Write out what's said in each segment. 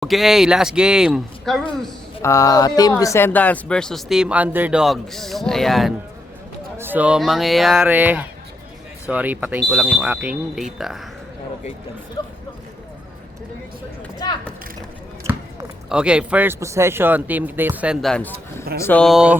Okay, last game. Carus. Team Descendants versus Team Underdogs. Ayan. So, mangyayari... Sorry, patayin ko lang yung aking data. Okay, first possession, Team Descendants. So,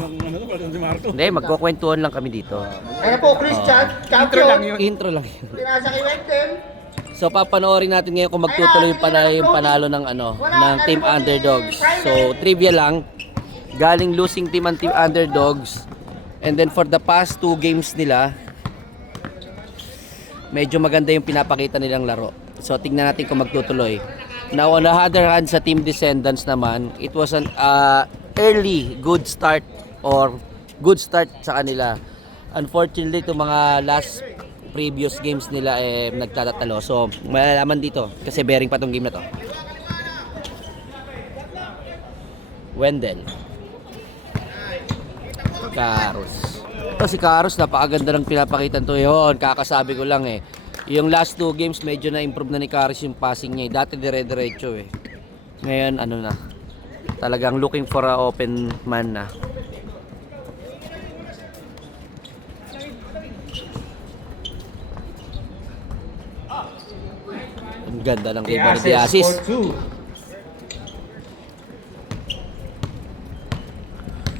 hindi, magkukwentuhan lang kami dito. Ano po, Christian? Champion. Intro lang yun. Pinasa kay Wendell. So papanoorin natin ngayon kung magtutuloy yung panalo ng ng Team Underdogs. So trivia lang, galing losing team ang Team Underdogs. And then for the past 2 games nila, medyo maganda yung pinapakita nilang laro. So tingnan natin kung magtutuloy. Now on the other hand, sa Team Descendants naman, it was an early good start or good start sa kanila. Unfortunately, itong mga last previous games nila nagtatatalo. So, malalaman dito kasi bearing pa tong game na to. Wendell. Carus. Ito si Carus, napakaganda ng pinapakita to. Yun, kakasabi ko lang Yung last 2 games, medyo na-improve na ni Carus yung passing niya. Dati dire-diretso Ngayon, ano na. Talagang looking for a open man na. Ang ganda ng kay Barry assist.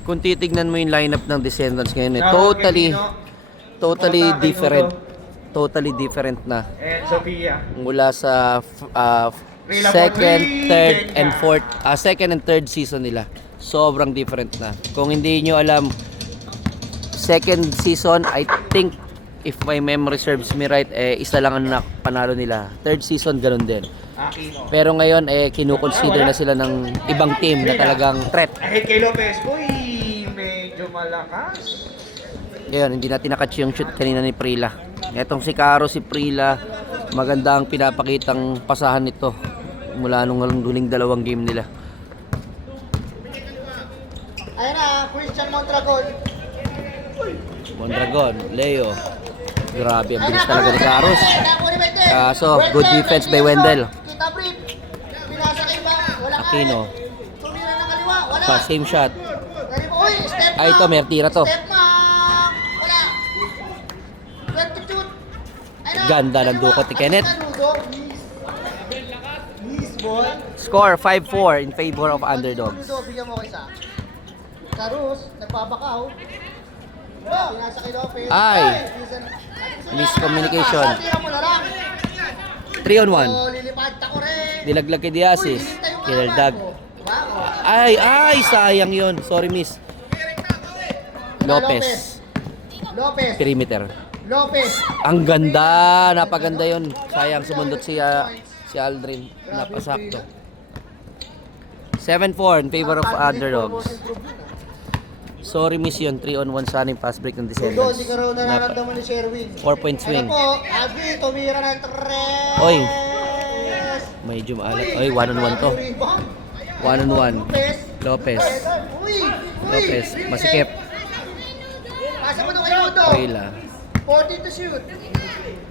Kung titignan mo yung lineup ng Descendants ngayon, totally different. Totally different na. Mula sa second, third season nila. Sobrang different na. Kung hindi nyo alam, second season, I think if my memory serves me right, isa lang ang panalo nila. Third season, ganun din. Pero ngayon, kinukonsider na sila ng ibang team na talagang threat. Kay Lopez, uy, medyo malakas. Ngayon, hindi natin nakatch yung shoot kanina ni Prila. Etong si Caro, si Prila, maganda ang pinapakitang pasahan nito mula nung huling 2 game nila. Ayun na, Christian Mondragon. Mondragon, Leo. Grabe, ang bilis talaga ni Carus. Kaso, good defense by Wendell. Kita brief. Pinasa kay ba? Wala ka. Aquino. Tumira ng kaliwa. Wala. Pa, same shot. Uy, step Ay, ito, may tira to. Step ma. Wala. Good shoot. Ganda ng dukot ni Kenneth. Miss boy. Score 5-4 in favor of Underdogs. Bigyan mo isa. Carus, nagpapakaw. Pinasa kay Lopez. Ay. Miscommunication. 3-on-1. Lilipad ako rin. Dilaglag kay Diasis. Kinaldag. Ay, sayang yon. Sorry, miss. Lopez. Lopez. Perimeter. Lopez. Ang ganda. Napaganda yon. Sayang sumundot si Aldrin. Napasakto. 7-4 in favor of Underdogs. Sorry, miss yun. 3-on-1 sana yung pass break ng Descendants. Hindi ka raw nararamdaman ni Sherwin. 4-point swing. Ano po, Adri, tumira ng 3. Oy. Medyo maalat. Oy, 1-on-1 to. 1-on-1. Lopez. Lopez. Masikip. Pasa mo to kay Ludo. Prila. 14 to shoot.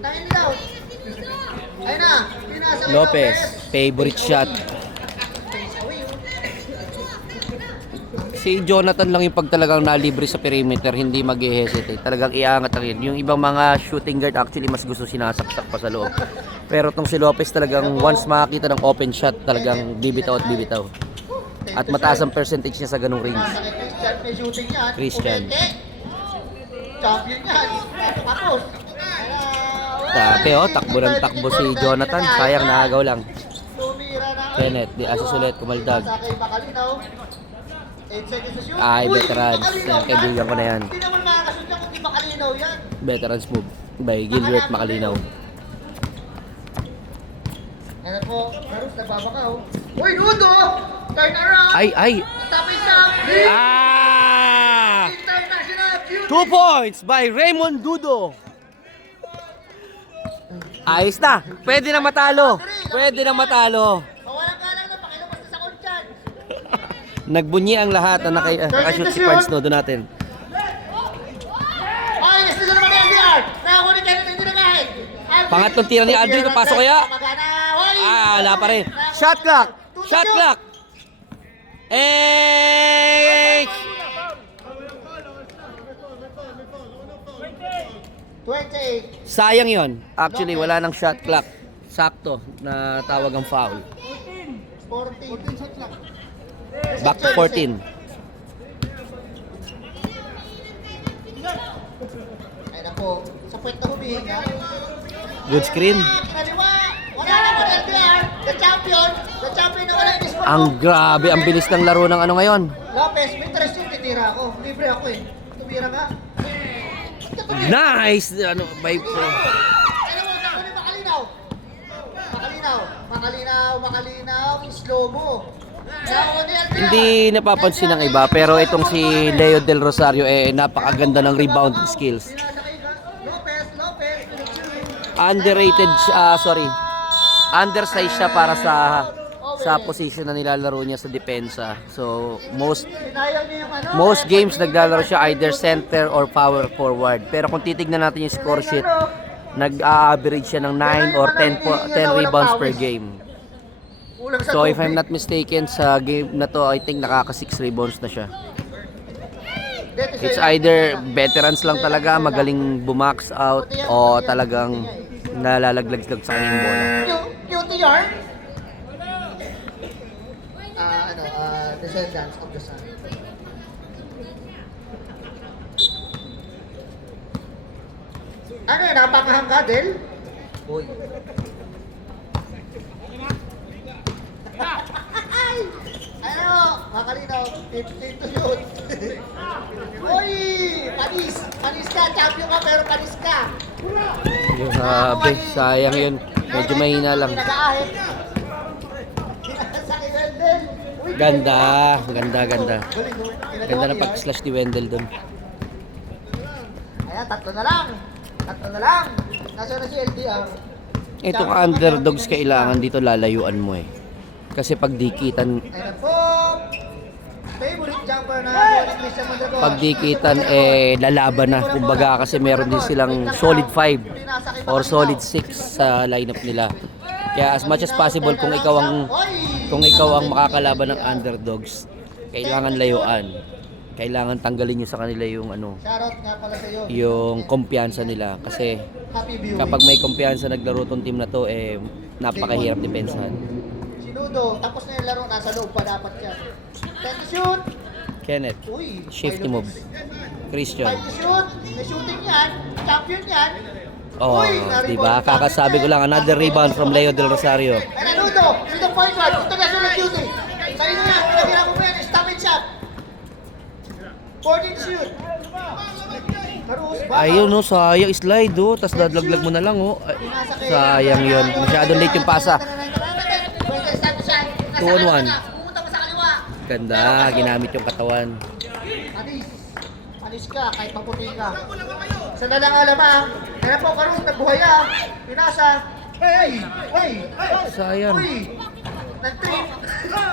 Tangin daw. Ayun na. Pinasa kay Lopez. Favorite shot. Si Jonathan lang yung pag talagang nalibre sa perimeter, hindi mag-hesitate. Talagang iangat ang yun. Yung ibang mga shooting guard actually mas gusto sinasaksak pa sa loob. Pero tong si Lopez talagang once makakita ng open shot, talagang bibitaw at bibitaw. At mataas ang percentage niya sa ganung range. May shooting yan. Christian. Champion yan. Tapos. Tabi takbo ng takbo si Jonathan. Sayang, nakagaw lang. Tumira na. Kenneth, di asos ulit, kumaldag. Sa kay Bacalinaw. 8 seconds to shoot. Ay, Uy, veterans. Bacalinaw Yan, kaibigan ko na yan. Hindi naman makakashoot yan kung di Bacalinaw yan. Veterans move by Gilbert Macalinaw. Ano po, Carus, nagbabakaw. Uy, Ludo! Turn around! Ay! Tapos na! International beauty! 2 points by Raymond Dudo. Ayos na. Pwede na matalo. Pwede na matalo. Mawalang galang na, pakilabas na sa kontyan. Nagbunyi ang lahat na nakashoot si Pards Nodo natin. Ay, next na naman yung LDR! Nakakuha ni Kenneth, hindi na kahit! Pangatlong tira ni Aldrin, papasok kaya? Magana! Hoy! Wala pa rin. Shot clock! Shot clock! Eh! 28. Sayang yon. Actually, wala nang shot clock. Sakto na tawag ang foul. 14 shot clock. Back to 14. Ay na po. Sa puwet na humihinga. Good screen. Kaliwa. Wala na po LDR. The champion. The champion na wala. Inis Ang grabe, ang bilis ng laro ng ano ngayon. Lopez, may interest yung titira ako. Libre ako eh. Tumira ka. Nice! Ano, by Alam mo, makalinaw. Makalinaw. Slow mo. Hindi napapansin ng iba, pero itong si Leo Del Rosario napakaganda ng rebounding skills. Lopez. Underrated, undersized siya para sa position na nilalaro niya sa depensa. So, most Sinayang niya yung ano. most games naglalaro siya either center or power forward. Pero kung titignan natin yung score sheet, nag-average siya ng 9 or 10 rebounds per game. Kulang sa So if I'm tubig. not mistaken, sa game na to, I think nakaka-6 rebounds na siya. It's either veterans lang talaga, magaling bumax out, o talagang nalalaglag sa kanyang bola. QTR? Descendants of the Sun. Ano yun, napakahangga, Del? Uy. Ano, makalinaw, 15 to shoot. Uy, panis ka, champion ka, pero panis ka. Grabe, sayang yun. Medyo mahina lang. Pinag-aahit. Sa kay Wendell. Uy, Ganda. Ganda Ganda ng pag-slash ni Wendell dun. Ayan, tatlo na lang. Nasaan na si LDR? Itong underdogs kailangan dito lalayuan mo eh. Kasi pag dikitan, Ayan po. Favorite jumper na Morning Christian Mondragon. pag dikitan lalaban na. Kumbaga kasi meron din silang solid 5 or solid 6 sa lineup nila. Kaya as much as possible kung ikaw ang makakalaban ng underdogs, kailangan layuan. Kailangan tanggalin nyo sa kanila yung Shoutout nga pala sa iyo. yung kumpiyansa nila kasi Happy viewing. kapag may kumpiyansa naglaro tong team na to napakahirap depensahan. Sinudo, tapos na yung laro, nasa loob pa dapat yan. 10 to shoot. Kenneth, Uy, shifty move. Christian. 5 to shoot. May shooting yan. Champion yan. Oh, di ba? Kakasabi ko lang, another rebound from Leo Del Rosario. Ayan, Nudo. Nudo point guard. International duty. Sa'yo na yan. Kailangan mo yan. Stop and shot. 14 to shoot. Karus, baka. Ayun, no, sayang slide, oh. Tapos dadlaglag mo na lang, oh. Ay, sayang yun. Masyadong late yung pasa. 2 on 1. Pumunta pa sa kaliwa. Ganda, ginamit yung katawan. Anis ka, kahit maputi ka. Sa dalang alam ah. Kaya po, Karus, nagbuhay ah. Pinasa. Hey! Sayang. Uy!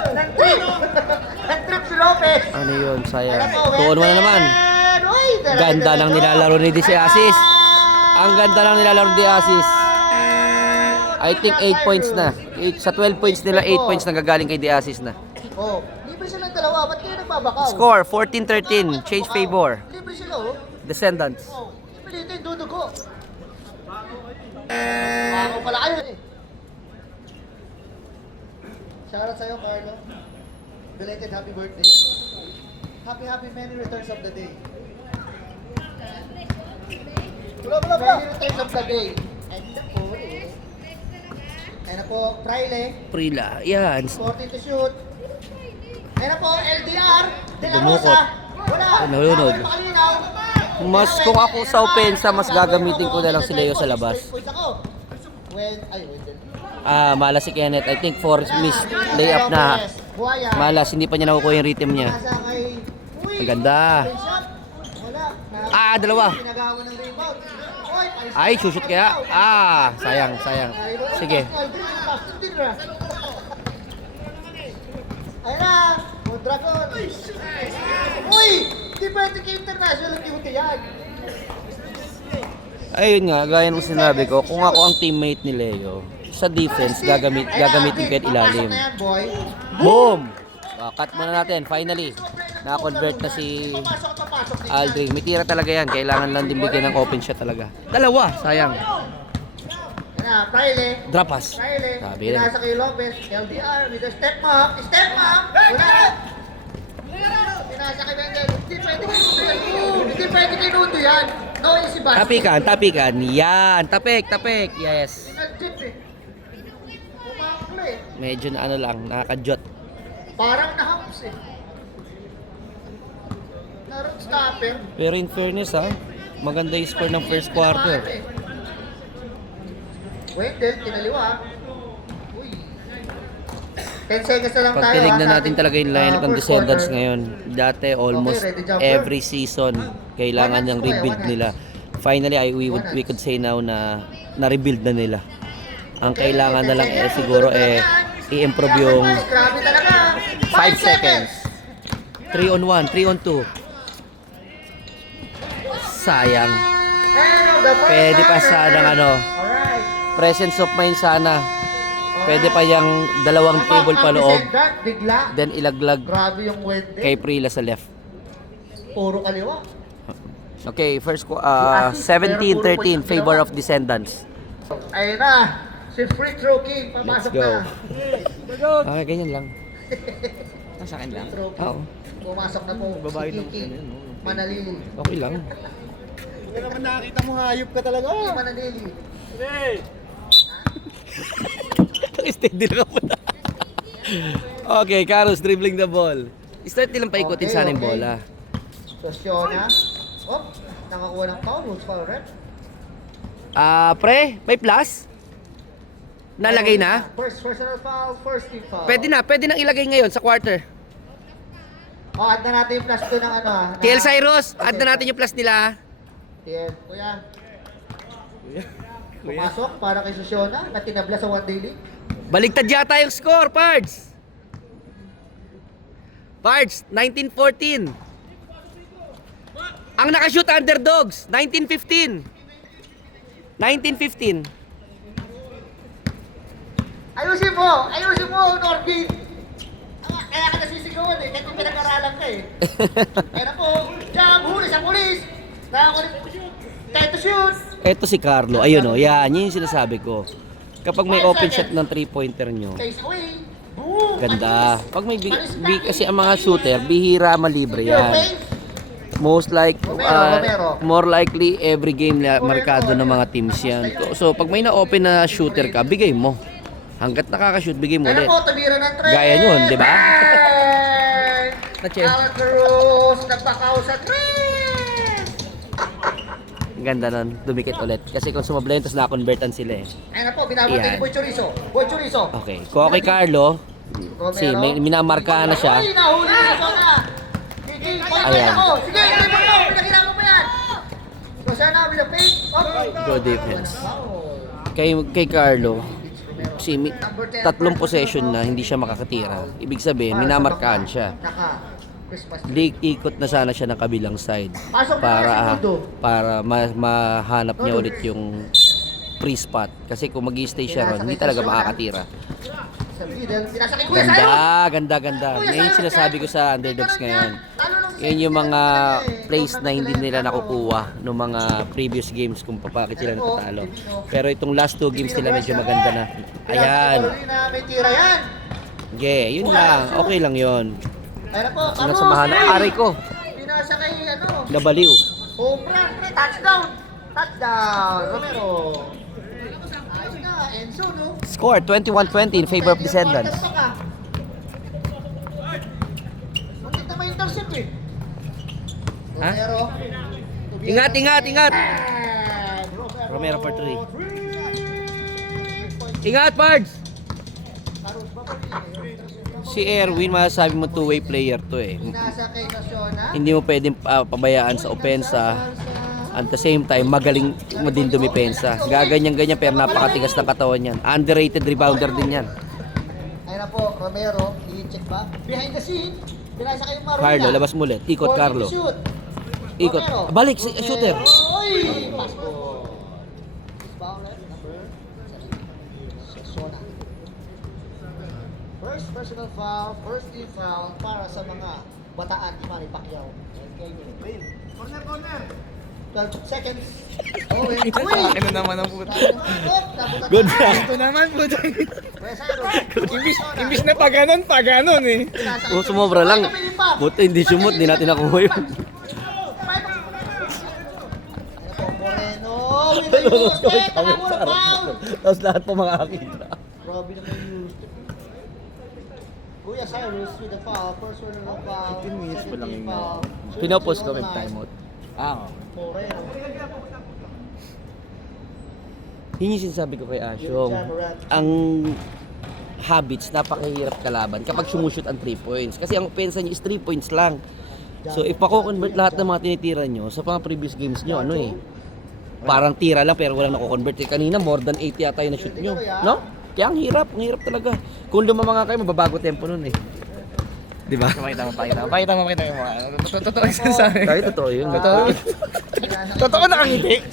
Nag-trip si Lopez. Ano yun, sayang. Ayan po, 2 on 1 na naman. Uy, Ganda ng nilalaro ni DC Asis. Ang ganda ng nilalaro ni Asis. I think 8 points na. Sa 12 points nila, 8 points na gagaling kay Diasis na. Oh, libre sila ng dalawa. Ba't kayo nagbabakaw? Score, 14-13. Change favor. Libre sila oh. Descendants. Oh, pilitin, dudugo. Ako pala kayo eh. Shoutout sa'yo, Carlo. Belated happy birthday. Happy many returns of the day. Many returns of the day. Ayun na po eh. Ayun na po, Prile. Prila. Yan. 14 to shoot. Ayun na po, LDR. De La Dumukot. Rosa. Wala. Nalunod. Ako, makalinaw. Mas kung ako sa opensa, mas gagamitin ko na lang si Leo sa labas. Malas si Kenneth. I think for miss layup na. Malas, hindi pa niya nakukuha yung rhythm niya. Ang ganda. Dalawa. Ay, shoot kaya? Sayang. Sige. Ayun na, Mondragon. Uy! Di pwede kayo international duty yan. Ayun nga, gaya ng sinabi ko, kung ako ang teammate ni Leo, sa defense, gagamitin ko yung ilalim. Pasok na yan, boy. Boom! Cut muna natin. Finally, na-convert na si Papasok din yan. Aldrin. May tira talaga yan. Kailangan lang din bigyan ng open shot talaga. Dalawa, sayang. Yan na, Prile. Drop pass. Prile. Sabi rin. Pinasa kay Lopez. LDR with a step up. Step up. Wala. Pinasa kay Wendell. Hindi pwede kay Nudo yan. Hindi pwede kay Nudo yan. No, easy basket. Tapikan. Yan. Tapik. Yes. Nag-chip eh. Pumaklo eh. Medyo na ano lang, nakakajot. Parang na-house eh. Naroon stopper. Pero in fairness ha, maganda yung score ng first quarter. Wendell, kinaliwa. Uy. 10 seconds na lang Pag tayo. tinignan sa natin ating, talaga yung lineup ng first Descendants quarter. ngayon. Dati almost ready, jumper. every season kailangan ng rebuild nila. Finally, we could say now na na-rebuild na nila. Ang kailangan na lang siguro i-improve yung Grabe talaga. 5 seconds. 3 on 1, 3 on 2. Sayang. Pwede pa sanang Alright. presence of mind sana. Pwede pa yung dalawang table pa loob. Bigla. Then ilaglag Grabe yung Wendell. kay Prila sa left. Puro kaliwa. Okay, 17-13 favor of Descendants. Ayun na. Si Free Throw King. Let's Papasok go. na. Okay, ganyan lang. Sa akin lang. Throw King. Oo, Pumasok na po. Babae Si ng King. ano yun, no? Manalili. okay lang. Hindi naman nakita mo, hayop ka talaga. King Manalili. Steady na ka na. Okay, Carlos dribbling the ball. Start nilang paikutin sana yung bola. Sosiona. Oh, nakakuha ng foul. Who's foul, rep? Pre, may plus? Nalagay na? First personal foul, first team foul. Pwede nang ilagay ngayon sa quarter. Oh, add na natin yung plus 2 ng ano. TL Cyrus, add na natin yung plus nila. TL, kuya. Pumasok para kay Sosiona na tinabla sa one daily. Baligtad yata yung score, Pards. Pards, 19-14. Ang nakashoot underdogs, 19-15. 19-15. Ayusin mo, Norbin. Kaya ka nasisigawan eh, kahit pinag-aralan ka eh. Kaya na po, jump, huli sa pulis. Try to shoot. Eto si Carlo, ayun o, yan yung sinasabi ko. Kapag may open shot ng 3-pointer nyo, Chase away. Boom. ganda. Pag may kasi ang mga shooter, bihira malibre yan. Most like, more likely every game na markado ng mga teams yan. So pag may na-open na shooter ka, bigay mo. Hanggat nakaka-shoot, bigay mo Kaya ulit. na po, tumira ng tres. Gaya yun, di ba? Na-check. Alcaraz, nagpakaw sa tres. Ang ganda nun, dumikit ulit. Kasi kung sumablay, tapos na-convertan sila eh. Ayan na po, binabati Yan. ni Boy Chorizo. Boy Chorizo. Okay, kung kay Carlo, may minamarkahan na siya. Uy, nahuli na ito na. Sige, Ayan. ako. Sige, hindi mo mo. Pinakita mo pa yan. So, siya na, with a fake. Good defense. Foul. Kay Carlo, tatlong possession na hindi siya makakatira. Ibig sabihin, minamarkahan siya. Christmas. League ikot na sana siya ng kabilang side Pasok na kasi para Nudo. mahanap niya ulit yung free spot. Kasi kung mag-i-stay siya ron, hindi talaga makakatira. Sa middle, pinasa kay Kuya Sayo. Ganda. Ngayon sinasabi ko sa underdogs ngayon. Yan yung mga plays na hindi nila nakukuha ng mga previous games kung bakit sila natatalo. Pero itong last 2 games nila medyo maganda na. Ayan. May tira yan. Yeah, yun lang. Okay lang yun. Ayun na po, Nasa mahal ng aray ko. Pinasa kay ano. Nabaliw. Home run, touchdown. Touchdown. Romero. Ayos na, Enzo, no? Score 21-20 in favor of Descendants. Muntik na may intercept eh. Ha? Romero. Ingat! And Romero for 3. Ingat, Pards! Si Erwin, masasabi mo two-way player to eh. Pinasa kay Nasiona. Hindi mo pwedeng pabayaan sa opensa. At the same time, magaling mo din dumipensa. Gaganyan-ganyan pero napakatigas ng katawan yan. Underrated rebounder din yan. Ayun na po, Romero. I-check ba? Behind the scene. Pinasa kay Marula. Carlo, labas mo ulit. Ikot, Carlo. Shoot. Ikot. Romero. Balik, shooter. Oy! Pass ball. Foul, number First personal foul, first team foul para sa mga bataan ni Manny Pacquiao. Corner, corner. 12 seconds. Oh, wait. Uy! Ano naman ang puta. Good luck. Ito naman puta. Imbis na pa ganon eh. Oh, sumobra lang. Buti hindi sumot, hindi natin nakuha yun. Moreno, with the use take, nakabura foul. Tapos lahat po makakita. Grabe naman use. Kuya Cyrus with the foul, first one of foul, 15 minutes pa lang second yun. foul. Pinopost ko may timeout. Moreno. Yun yung sinasabi ko kay Asyong. Ang habits, napakahirap kalaban kapag sumushoot ang 3 points. Kasi ang opensa niyo is 3 points lang. So if pako-convert lahat ng mga tinitira nyo sa mga previous games nyo, ano eh, parang tira lang pero walang nako-convert. Eh, kanina more than 8 yata yung na-shoot nyo. No? Kaya ang hirap talaga. Kung lumama nga kayo, mababago tempo nun eh. Di ba? Pakita mo. Totoo yung sinasabi. Kahit totoo yun. Totoo nakangiti.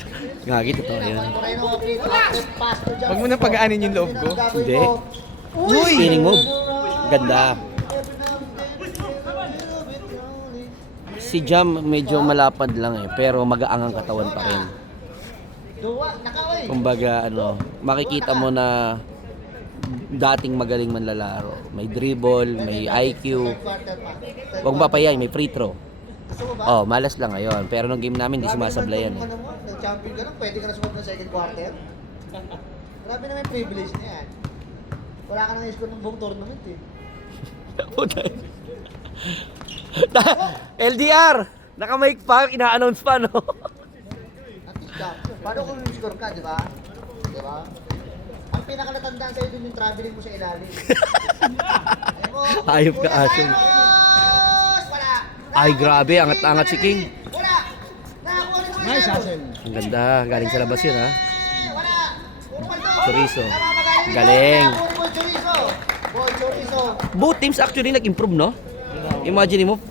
Gagi, totoo yun. Moreno, complete outlet pass to John. Huwag mo na pag-aanin yung loob ko. Hindi. Spinning move. Ganda. Si Jam medyo malapad lang eh, pero magaang ang katawan pa rin. Duwa, nakaoy. Kumbaga ano, makikita mo na dating magaling manlalaro. May dribble, may IQ. Huwag mapayay, may free throw. Gusto mo ba? Oh, malas lang ngayon. Pero nung game namin, di sumasablayan eh. Nag-champion ka lang, pwede ka na sumunod ng second quarter. Grabe naman yung privilege na yan. Wala ka nang i-score ng buong tournament eh. LDR! Naka-mic pa, ina-announce pa, no? At-least ka. Paano kung i-score ka, di ba? Di ba? Ang pinakalatandaan sa'yo dun yung traveling mo sa ilalim. Hayop ka, Asyong. Wala! Ay, grabe, angat-angat si King. Wala! Nakakuha rin mo Nice hustle. Ang ganda, galing sa labas yun, ha? Wala! Puro paldo! Chorizo. Namamagaling Galing. ito. Boy Chorizo! Boy Chorizo! Both teams actually nag-improve, no? Imagine mo,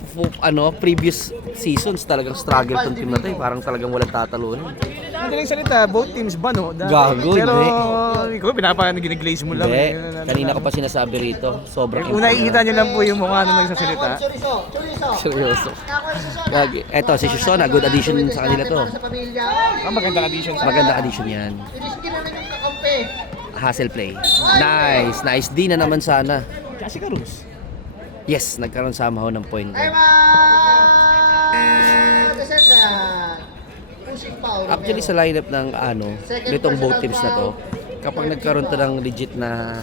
previous seasons talagang struggle tong team na to eh. Parang talagang walang tatalunan. Madaling salita, both teams ba no? Gago, Pero hindi. ikaw pinapag-glaze mo lang. Hindi, kanina ko pa sinasabi rito. Sobrang Una nakikita niyo lang po yung mukha nung nagsasalita. Chorizo! Chorizo! Seryoso. Nakakuha si Susana! Gagi. Eto, si Susana, good addition sa kanila to. Sa pamilya. Magandang addition sa Maganda addition yan. Piniskin na rin yung kakampi. Hustle play. Nice. D na naman sana. Jessica Rose. Yes, nagkaroon sa amahaw ng point guard. Emma Descendant. Pushing foul. Actually sa lineup ng nitong both teams na to, kapag nagkaroon to ng legit na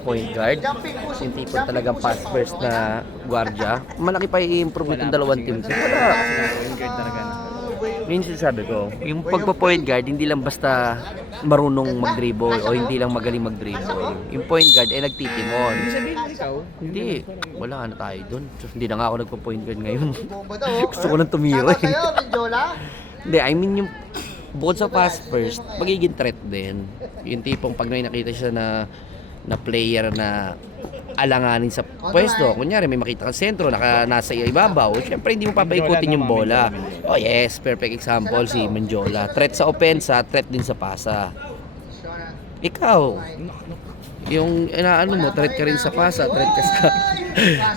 point guard, Jumping push. yung tipo talagang pass first na guardia, malaki pa i-improve itong dalawang teams. Wala. Yun yung sinasabi ko, yung pagpo-point guard, hindi lang basta marunong mag-dribble o hindi lang magaling mag-dribble. Yung point guard ay nagtitimon. Hindi, wala na tayo doon. Hindi na nga ako nagpo-point guard ngayon. Bomba daw. Gusto ko nang tumira Tama sa'yo, Menjola. Hindi, I mean yung bukod sa pass first, magiging threat din. Yung tipong pag may nakita siya na player na alanganin sa pwesto. Kunyari, may makita kang sentro, nasa ibabaw. Siyempre, hindi mo papaikutin yung bola. Oh yes, perfect example si Menjola. Threat sa opensa, threat din sa pasa. Ikaw, yung inaano mo, threat ka rin sa pasa, threat ka sa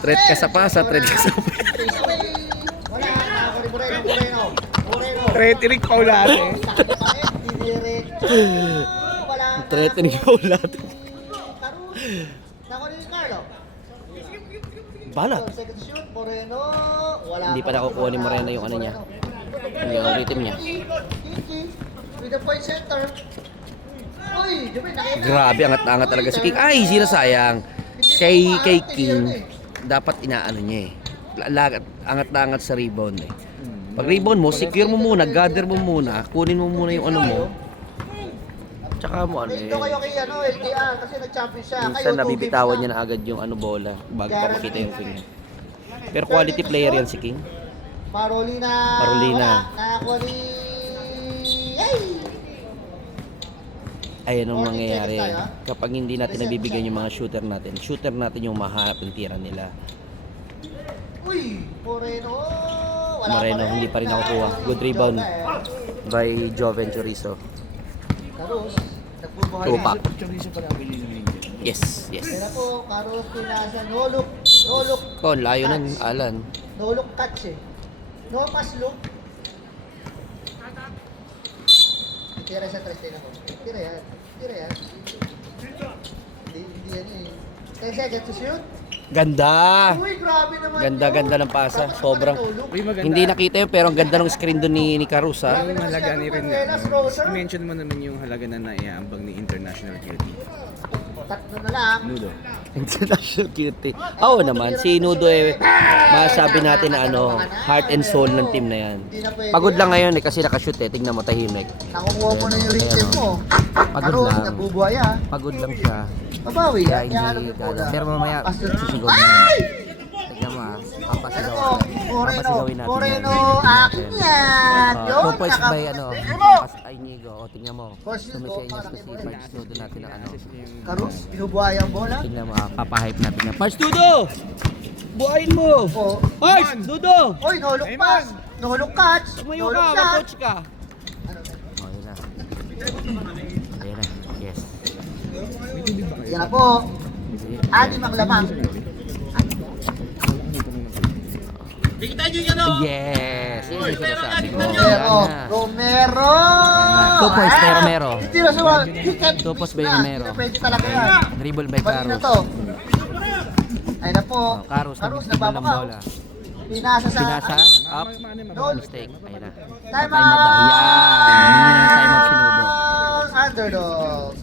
threat ka sa pasa, threat ka sa Wala, Moreno. Rhetoric Paulate. Wala. threat ni lahat. Nakuha ni Carlo. Balat. Second shoot, Moreno. Wala. Hindi pa nakukuha ni Moreno yung ano niya. Yung rhythm niya. Kiki with the point center. Uy, Jumay, nakita. Grabe, angat-angat talaga si King. Ay, sayang. Kay King, dapat inaano niya eh. Angat-angat sa rebound eh. Pag rebound mo, secure mo muna, gather mo muna, kunin mo muna yung ano mo. Tsaka mo ano eh. Dito kayo kay LDR kasi nag-champion siya. Minsan nabibitawan niya na agad yung bola bago pa makita yung King niya. Pero quality player yan si King. Marolina. Marolina. Wala. Nakakuha ni... Ay! Ayan ang mangyayari kapag hindi natin nabibigyan yung mga shooter natin yung mahanap ng tira nila. Uy! Moreno! Wala Moreno, hindi pa rin nakukuha. Good rebound by Joven Chorizo. Tapos, nagbubuhay. Tupak. Chorizo pala ang bilhin ng Ranger. Yes, yes. Kaya na po, Carlos pinasa, no look, Oh, layo ng Alan. no look catch eh. No pass look. Tira sa 3 na po. Tira yan. Hindi yan eh. 10 seconds to shoot. Ganda! Uy, grabe naman Ganda yun. ng pasa. Tapos Sobrang. naman no look. Uy, maganda. Hindi nakita yun, pero ang ganda ng screen doon ni Carus, ha? Yung halaga ni rin. Velas, Rosa. I-mention mo naman yung halaga na naiaambag ni International Cutie. Tatlo na lang. Nudo. International cutie. Oo naman, si Nudo masabi natin na heart and soul ng team na yan. Hindi na pwede. Pagod lang ngayon kasi nakashoot tingnan mo, tahimik. Nakukuha mo na yung Ayan, retail oh. mo. Pagod Carlos, lang. nabubuhaya. Pagod lang siya. Babawi. Kaya Kaya ano hindi mo gano'n. na. Pero mamaya, Pastor. sisigaw na. Ay! Tignan mo, Ano papasigaw. po? Moreno. Papasigawin natin Moreno. yan. Akin yan. Yun. 2 points by Tingnan mo. Ay, Nigo. O, tingnan mo. First shoot, Sumisenyas parang ko si iba. Pards Nudo natin ng Carlos, binubuhaya ang bola. Tingnan mo, papahype natin yan. Pards Nudo! Buhayin mo! Oh. Pards! Nudo! Oy, no look pass. No look catch. Tumayo No ka, look shot. mag-coach ka. Oh, yun na. Ayan na, yes. Yan na po. Anim ang lamang. Yes! Yun yung sinasabi ko. Romero. Yan na. Romero. 2 points by Romero. Hindi na siya. You can't Two points by miss na. Romero. Hindi na pwede talaga yan. Dribble by Balik na Carus. to. Ay na po. Oh, Carus, nag-dribble ng bola. Pinasa sa... Pinasa, up, No. mistake. Ayun na. Time Time out daw. Yan. Hindi na time out si Nudo. Underdog.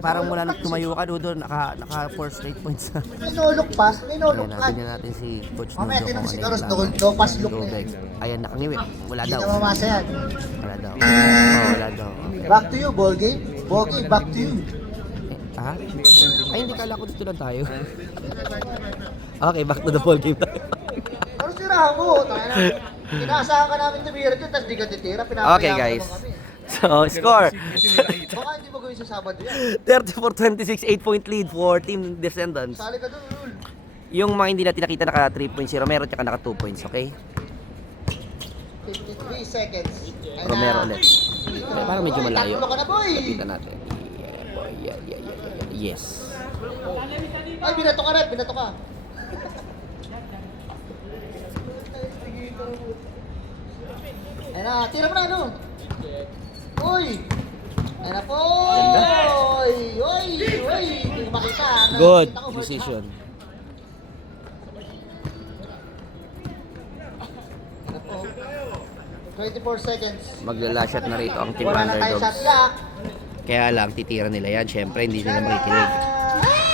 Parang mula nung tumayo ka, Nudo, naka 4 straight points. May no look pass. May no Ayan look na, catch. tingnan natin si Coach Nudo. Mamaya tinanong kung si ano Carlos, yung plano. no pass look Go, na guys. yun. Ayan, nakangiwi. Wala Hindi daw. na mamasa yan. Wala daw. Oh, wala daw. Back to you, ball game. Ball game, back to you. Ha? Ay, hindi kala ko dito lang tayo. Okay, back to the ball game tayo. Pero sirahan mo. Inaasahan ka namin tumira dyan, tapos di ka titira. Pinapayaman Okay, guys. mo kami. So, score. Baka hindi mo gawin sa Sabado yan. 34-26, 8-point lead for Team Descendants. Sali ka doon, Rul. Yung mga hindi natin nakita naka 3 points, si Romero tsaka naka 2 points, okay? 53 seconds. Ay na. Romero ulit. Parang medyo Boy, malayo. tatlo ka na, boy. Kita natin. Yeah, boy. Yeah. Yes. Ay, binato ka rin, binato ka. Ay na, tira mo na, ano? Uy! Ay na po! Uy! Hindi ko makita. Good Nakita ko, first decision. half. Ay na po. 24 seconds. Magla-shot na rito ang Team Wala na tayo shot Underdogs. clock. Kaya lang, titira nila yan. Siyempre, hindi sila makikinig.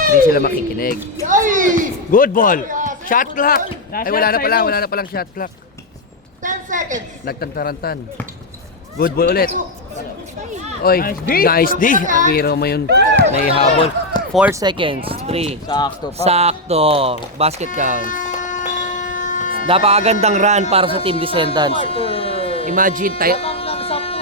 Hindi sila makikinig. Ay! Good ball! Shot clock! Ay, wala na palang shot clock. 10 seconds. Nagtantarantan. Good ball ulit. Oy, nice D. Ang biro mo yun. May habol. 4 seconds. 3. Sakto. Basket counts. Napakagandang run para sa Team Descendants. Imagine tayo,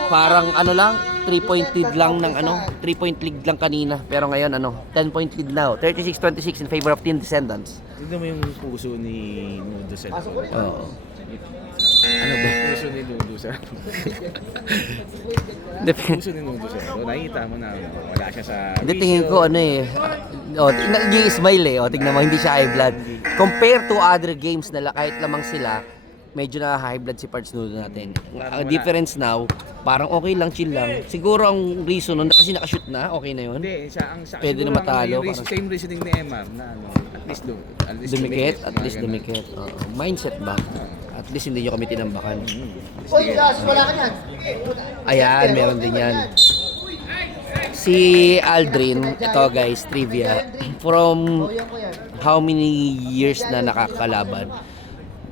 parang ano lang, 3-point lead lang ng 3-point lead lang kanina. Pero ngayon 10-point lead now. 36-26 in favor of Team Descendants. Tignan mo yung puso ni Nudo sa Pasok ko rin. Oo. Ano ba? Puso ni Nudo sa puso ni Nudo sa nakita mo na wala siya sa Hindi, tingin ko nag-i-smile tingnan mo, hindi siya high blood. Compare to other games na kahit lamang sila, medyo na high blood si Pards Nudo natin. Ang difference now, parang okay lang, chill lang. Siguro ang reason nun, kasi nakashoot na, okay na yun. Hindi, sa Pwede na siguro matalo, yung parang- same reasoning ni Emma na at least Dumikit, at mga least ganun. dumikit. Mindset ba? At least hindi nyo kami tinambakan. Uy, wala ka yan. Ayan, meron din yan. Si Aldrin, ito guys, trivia. From Uyan ko yan. how many years na nakakalaban,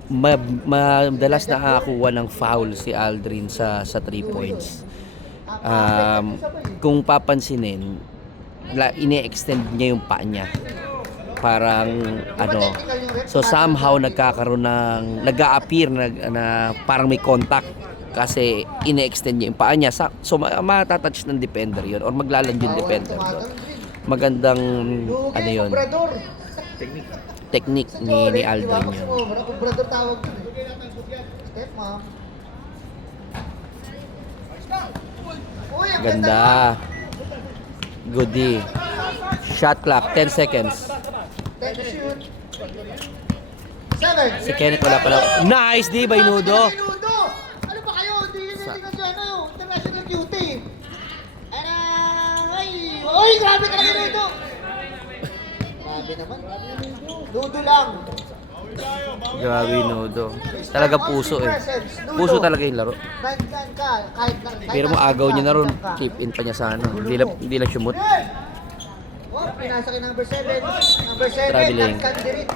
madalas nakakuha ng foul si Aldrin sa 3 points. Kung papansinin, ine-extend niya yung paa niya. Parang so somehow nagkakaroon ng nag-a-appear na parang may contact kasi ine-extend niya yung paa niya. So matatouch ng defender yun or maglaland yung defender doon. Magandang yun, Obrador. technique ni Aldrin yun. Obrador tawag yun. Step, ma'am. Uy, ang Ganda. Goodie. Shot clock, 10 seconds. 10 to shoot. 7. Si Kenneth wala pala. Nice D by Nudo. Nudo! Ano ba kayo? Hindi yun ano, international duty. Ay, grabe talaga Nudo! Grabe naman. Nudo lang. Grabe Nudo. Talaga puso eh. Puso talaga yung laro. Nandyan ka, kahit Pero mo agaw niya na ron, keep in pa niya sa ano. Hindi lang sumut. Oh, pinasa kay number 7. Number 7, Traveling. nagkandirit.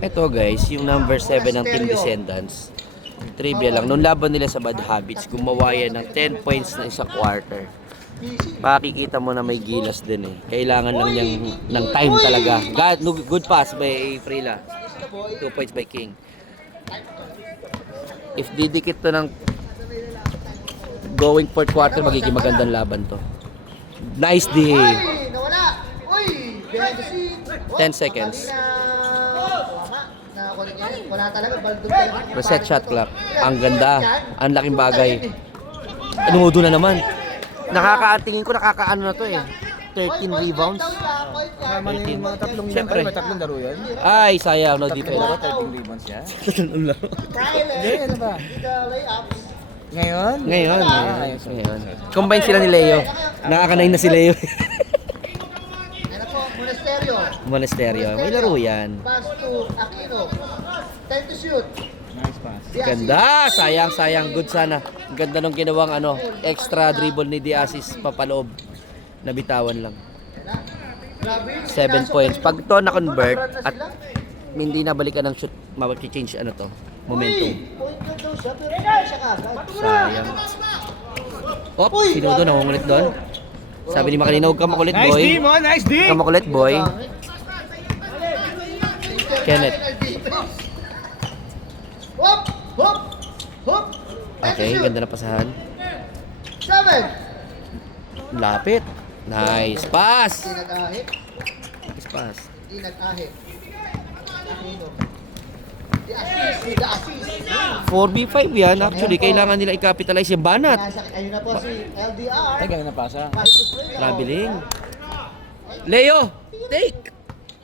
Ito guys, yung number 7 ng Team Descendants. Trivia lang, nung laban nila sa Bad Habits, gumawa yan ng 10 points na isang quarter. Makikita mo na may gilas din eh. Kailangan lang niyang ng time talaga. Good pass by Freela. 2 points by King. If didikit to ng going fourth quarter, magiging magandang laban to. Nice D. Uy, nawala. Uy, behind the scene. 10 seconds. Wala talaga, baldog talaga. Reset shot clock. Ang ganda. Ang laking bagay. Nudo na naman. Nakakatingin ko, nakakaano na to eh. 13 rebounds. Tama na yung mga tatlong Siyempre. may tatlong laro yan. Ay, sayang. No Tatlong defense. laro, 13 rebounds yan. Kyle, Ano ba? the layups. Ngayon? Ngayon. Combine sila ni Leo. Nakakanain na si Leo. Ano po, Monasterio. Monasterio. May laro yan. Pass to Aquino. 10 to shoot. Nice pass. Ganda. Sayang. Good sana. Ang ganda nung ginawang extra dribble ni Diasis papaloob. Nabitawan lang. Grabe. 7 points. Pag to na-convert at hindi nabalikan ng shoot, mapag-change momentum. Point guard daw siya, pero hindi siya kagad. Sayang. Op, sinudo nangungulit doon. Sabi ni Makalina, huwag ka makulit boy. Nice D! Huwag ka makulit boy. Kenneth. Hop! Hop! Hop! Okay, ganda na pasahan. 7! Lapit. Nice pass. Hindi nag-ahit. Nice pass. Hindi nag-ahit. Aquino. The assist. 4v5 yan. Actually, kailangan nila i-capitalize yung banat. Ayun na po si LDR. Ay, ganun na pasa. Pass to Freya. Traveling. Leo, take.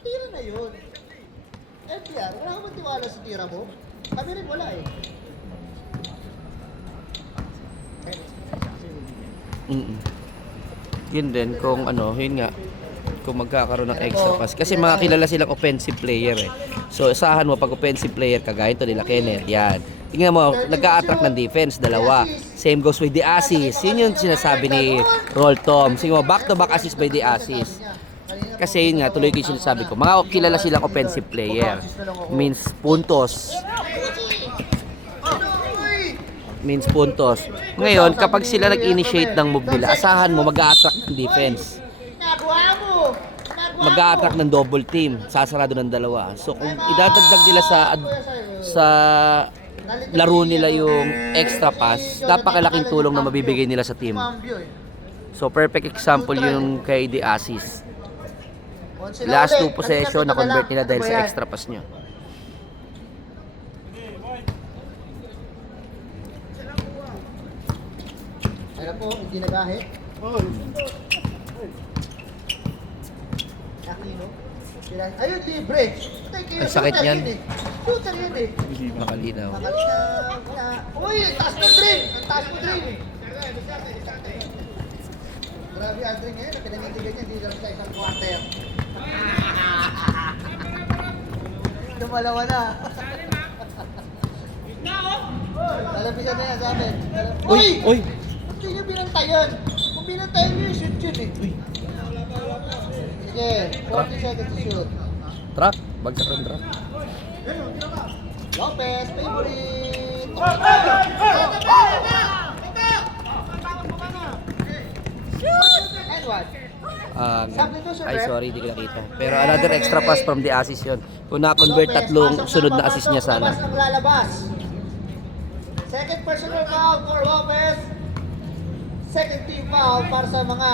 Tira na yun. LDR, wala ka bang tiwala sa tira mo? Kami rin wala eh. Yun din kung yun nga, kung magkakaroon ng extra pass. Kasi mga kilala silang offensive player eh. So, asahan mo pag offensive player, kagaya ito nila Kenneth, yan. Tingnan mo, nag-a-attract ng defense, dalawa. Same goes with the assist. Yun yung sinasabi ni Roll Tom. Sige mo, back-to-back assist by the assist. Kasi yun nga, tuloy ko yung sinasabi ko. Mga kilala silang offensive player. Means puntos. Ngayon, kapag sila nag-initiate ng move nila, asahan mo, mag-a-attract ng defense. Nagawa mo! Mag-a-attract ng double team, sasarado ng dalawa. So kung idadagdag nila sa laro nila yung extra pass, napakalaking tulong na mabibigay nila sa team. So perfect example yung kay The Assist. Last 2 possession na convert nila dahil sa extra pass niya. Ano po, hindi nag-ahit. Aquino. Ayun, libre. Ang sakit niyan. Shooter yun eh. Makalinaw. Uy, ang taas mo drain! Ang taas mo drain eh. Grabe ang drain ngayon. Pinangindigan niya, hindi lang sa isang quarter. Dumalawa na. Lalabisan na yan sa amin. Uy! Hindi niyo binantayan. Kung binantayan niyo, shoot yun eh. Sige, 40 seconds to shoot. Truck, bagsak ng truck. Lopez, favorite! And what? Ay sorry, di ko nakita. Pero another extra pass from The Assist yun. Kung na-convert, tatlong sunod na assist niya sana. Lopez ang lalabas. Second personal foul for Lopez. Second team foul para sa mga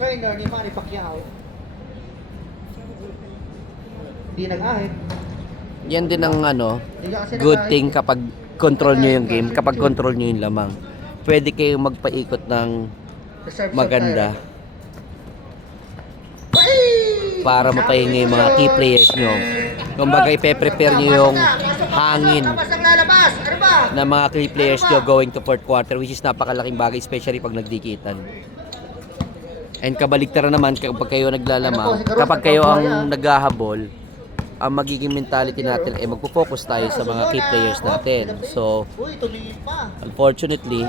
trainer ni Manny Pacquiao. Hindi nag-ahit. Yan din ang good thing kapag control nyo yung game, kapag control nyo yung lamang. Pwede kayong magpaikot ng Reserve maganda. shot para mapahinga yung mga key players nyo. Kumbaga, ipe-prepare nyo yung hangin Labas ang lalabas. Ano ba? ng mga key players nyo going to fourth quarter, which is napakalaking bagay, especially pag nagdikitan. And kabaligtaran naman kapag kayo naglalamang, kapag kayo ang naghahabol, ang magiging mentality natin ay magpo-focus tayo sa mga key players natin. So, Uy, tumingin pa. unfortunately,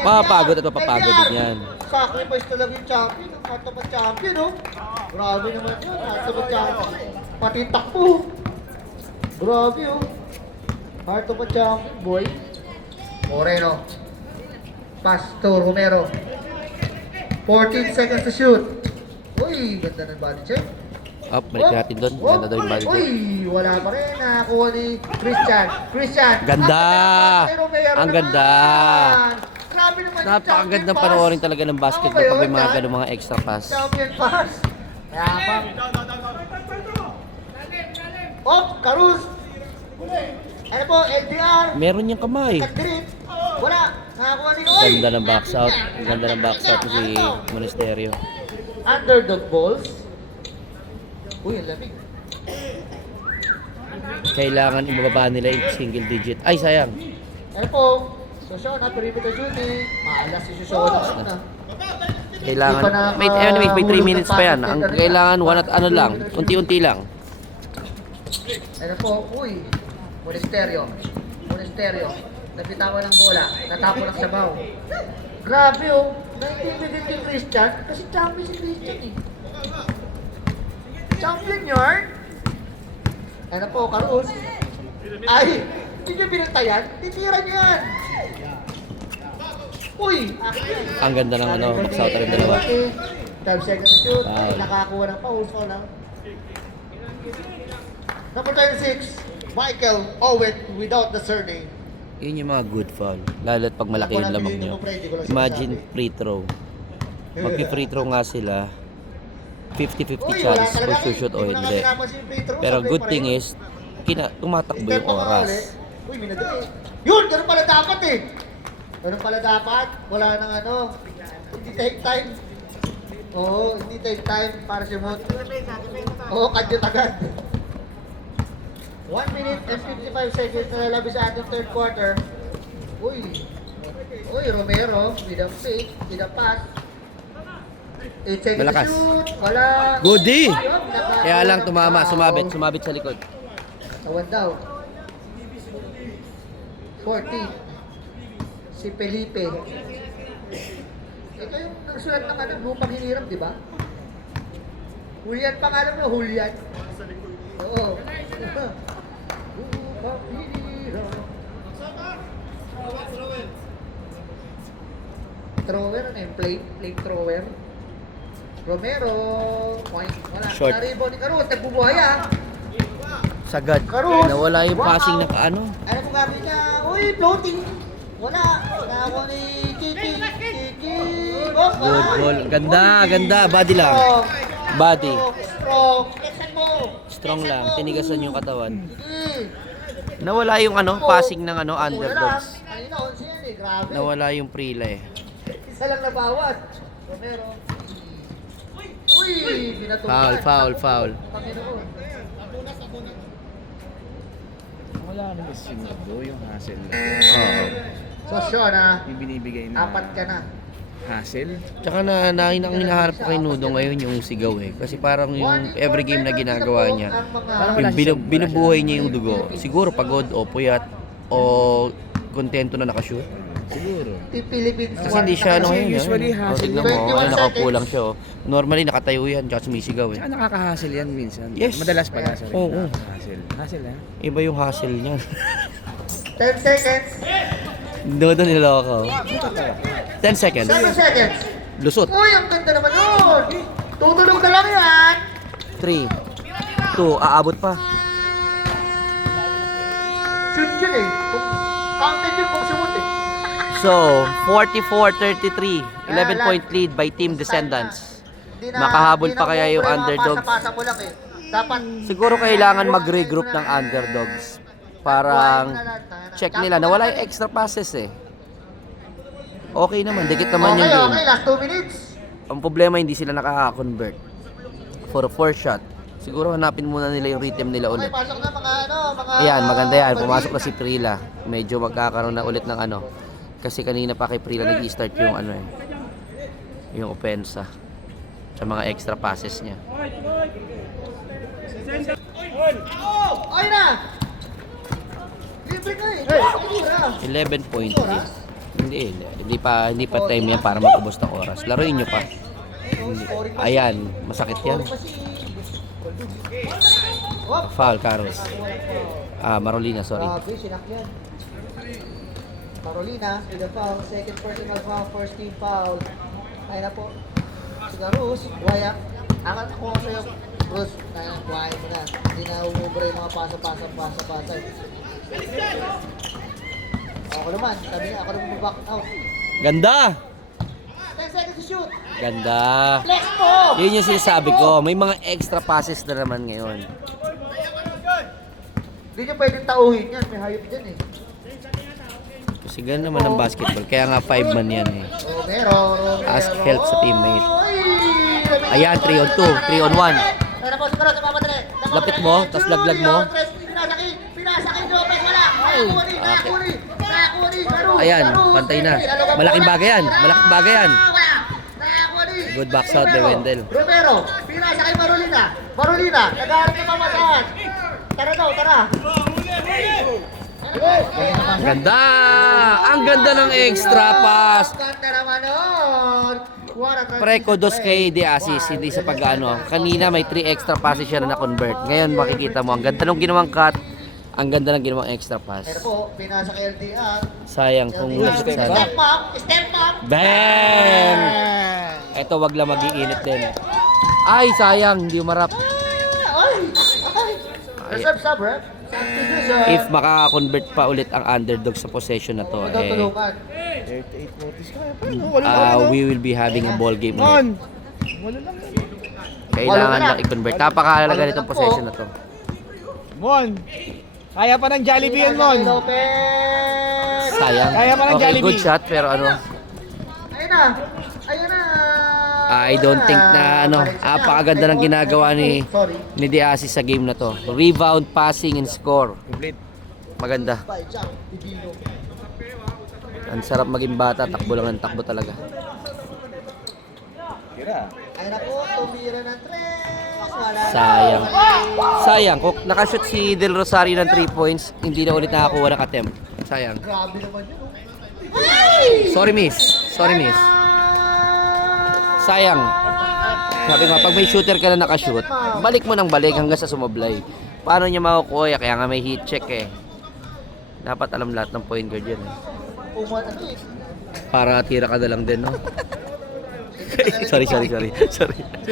mapapagod at mapapagod din yan. Sacrifice talaga yung champion. Ang heart of a champion, no? Grabe naman yun. Heart of a champion. Pati yung takbo. Grabe, oh. Heart of a champion, boy. Moreno. Pass to Romero. 14 seconds to shoot. Uy, ganda ng body check. Up, balik natin doon. Ganda daw yung body check. Uy, wala pa rin. Nakakuha ni Christian. Christian. Ganda! Ang Romero Ang naman. ganda! Grabe naman yung Napakagandang champion panoorin pass. talaga ng basketball Ano ba pag may yun, mga Dad? ganung mga extra pass. Champion pass. Yabang. Oh, Carus. Ano po, LDR. Meron niyang kamay. Kadrit. Wala. Nakakuha ni Oy. Ganda ng box out. Ganda ng box out si Monasterio. Underdog balls. Uy, ang lamig. Kailangan ibababa nila yung single digit. Ay, sayang. Ano po, Shoshona, perimeter shooting. Maalas si Shoshona na. Kailangan, Hindi pa na- may 3 minutes pa yan. Ang kailangan, one at ano lang, unti-unti lang. Ano po, uy. Monasterio. Monasterio. Napitawan ng bola. Natapo ng sabaw. Grabe oh. Na-intimidate yung Christian. Kasi champion si Christian eh. Champion yarn. Ano po, Carus. Ay, hindi nyo binantayan. Titira nyo yan. Uy! Ang ganda ng ano, box out rin dalawa. 12 seconds to shoot. Foul. Nakakuha ng pause ko lang. Number 26, Michael Owen without the surname. Yun yung mga good foul. Lalo pag malaki yung lamang nyo. Imagine free throw. Magpi-free throw nga sila. 50-50 chance kung shoot o hindi. Pero good thing is, tumatakbo yung oras. Uy, minadali. Yun, ganun pala dapat eh. Ganun pala dapat. Wala nang ano. Hindi take time. Oo, hindi take time para si Mot. Oo, kadyot agad. 1 minute and 55 seconds na lalabi sa ating third quarter. Uy. Uy, Romero. With a fake, with a pass. 8 seconds Malakas. to shoot. Wala. Goodie! Ayun, Kaya lang tumama, foul. sumabit sa likod. Tawan daw. 40. Si Felipe. Ito yung nagsulat ng ano, lupang hiniram, di ba? Julian pangalan mo, Julian. Oo. Lupang hiniram. Thrower, ano yung plate thrower. Romero, point, wala. Short. Naribo ni Carus, nagbubuhay ah. Sagad. Karus. Nawala yung passing na kaano. Ano kung gabi niya? Uy, floating! Wala! Nakakuha ni Kiki! Kiki! Oh, Good goal. Ganda. Body lang. Body. Strong! Flexan mo! Strong lang. Tinigasan yung katawan. Sige! Nawala yung ano, passing ng ano, Wala lang. underdogs. Kanina, 11 yan eh. Grabe. Nawala yung prila eh. Isa lang nabawas. Romero. Uy! Binatukan. Foul. Panginoon. Wala naman si Mundo, yung hassle na. Oo. So, Sean ah. Yung binibigay na Apat ka na. hassle. Tsaka ang hinaharap ko kay Nudo ngayon yung sigaw eh. Kasi parang yung every game na ginagawa niya, yung binubuhay niya yung dugo. Siguro pagod o puyat o kontento na nakashoot. Siguro. Team Philippines. Kasi hindi siya ano Kasi ngayon. usually eh. hassle Tignan lang. mo, 21 nakaupo lang seconds. siya. Oh. Normally nakatayo yan, tsaka sumisigaw eh. Tsaka nakaka-hassle yan minsan. Yes. Madalas pala, sorry. Oo. Hassle. Hassle ha? Iba yung hustle niya. 10 seconds. Nudo niloko. 10 seconds. 7 seconds. Lusot. Uy, ang ganda naman yun! Tutulog na lang yan! 3, 2, aabot pa. Shoot yun eh. Counted yun kung sumut eh. So, 44-33, 11-point lead by Team Descendants. Hindi na- Makahabol hindi pa na kaya yung mga underdogs? Pasa-pasa mo lang eh. Dapat Siguro kailangan mag-regroup ng underdogs. Parang check nila. Nawala yung extra passes eh. Okay naman, dikit naman yung okay, game. last 2 minutes. Ang problema hindi sila nakaka-convert for a 4 shot. Siguro hanapin muna nila yung rhythm nila Okay, ulit. pasok na mga Ayan, maganda yan. balik. Pumasok na si Prila. Medyo magkakaroon na ulit ng ano. Kasi kanina pa kay Prila nag-i-start yung ano eh. Yung opensa. Sa mga extra passes niya. Ay na! Libre ka eh. Ay, 11.3. Hindi pa time yan para mag-ubos ng oras. Laruin nyo pa. Ayan, masakit yan. Foul, Carlos. Marolina, sorry. Sinakyan. Marolina, with a foul, second personal foul, first team foul. Ay na po. Sige, Rus, buhaya. Angat ko sa'yo. Rus, buhaya mo na. Hindi na umubra yung mga pasa. Ako naman, sabi niya, ako naman back out. Ganda! 10 seconds to shoot. Ganda! Flex mo! Yun yung sinasabi ko. May mga extra passes na naman ngayon. Hindi niyo pwedeng tauhin yan, may hayop dyan eh. Kasi ganun naman ang basketball. Kaya nga 5 man yan eh. Romero. Ask help sa teammate. Ay! Ayan, 3 on 2, 3 on 1. Ay na po, siguro, mamadali. Lapit mo, tas laglag mo. Pinasakit, Lopez, wala. Nakakuni. Ayan, pantay na. Malaking bagay yan. Malaking bagay yan. Good box out by Wendell. Romero, pinasakit Marolina. Nag-aarap na mamataan. Tara daw, tara. Ganda! Ang ganda ng extra pass. Ganda naman nun. Pre-kudos kay De Asis, hindi sa pag-ano. Kanina may 3 extra passes siya na na-convert. Ngayon makikita mo, ang ganda ng ginawang cut. Ang ganda ng ginawang extra pass. Pero po, pinasa kay LDR. Sayang kung Step up. Bang! Ito, wag lang mag-iinit din. Ay, sayang, hindi umarap. Ay! Reserve sub, ref. If makaka-convert pa ulit ang underdog sa possession na to, eh, Tulungan. 38 notice ka. Paano? we will be having a ball game ulit. Wala lang yan. Kailangan lang i-convert. Napakahalaga nitong possession na to. Mon! Kaya pa ng Jollibee yan, Mon! Lopez! Sayang. Kaya pa ng Okay, Jollibee. good shot, pero ano, Ayun na! Ayun na! I don't think na ano, apakaganda ng ginagawa ni De Asis sa game na to. Rebound, passing, and score. Complete. Maganda. By jump, Divino. Ang sarap maging bata, takbo lang ng takbo talaga. Kira. Ayun na po, tumira ng tres. Wala na. Sayang. Sayang, kung nakashoot si Del Rosario ng 3 points, hindi na ulit nakakuha ng attempt. Sayang. Grabe naman yun, oh. Ay! Sorry miss. Sayang. Sabi nga, pag may shooter ka na nakashoot, balik mo ng balik hanggang sa sumablay. Paano niya makukuha? Kaya nga may heat check eh. Dapat alam lahat ng point guard yun eh. Ano eh? Para tira ka na lang din, no? sorry.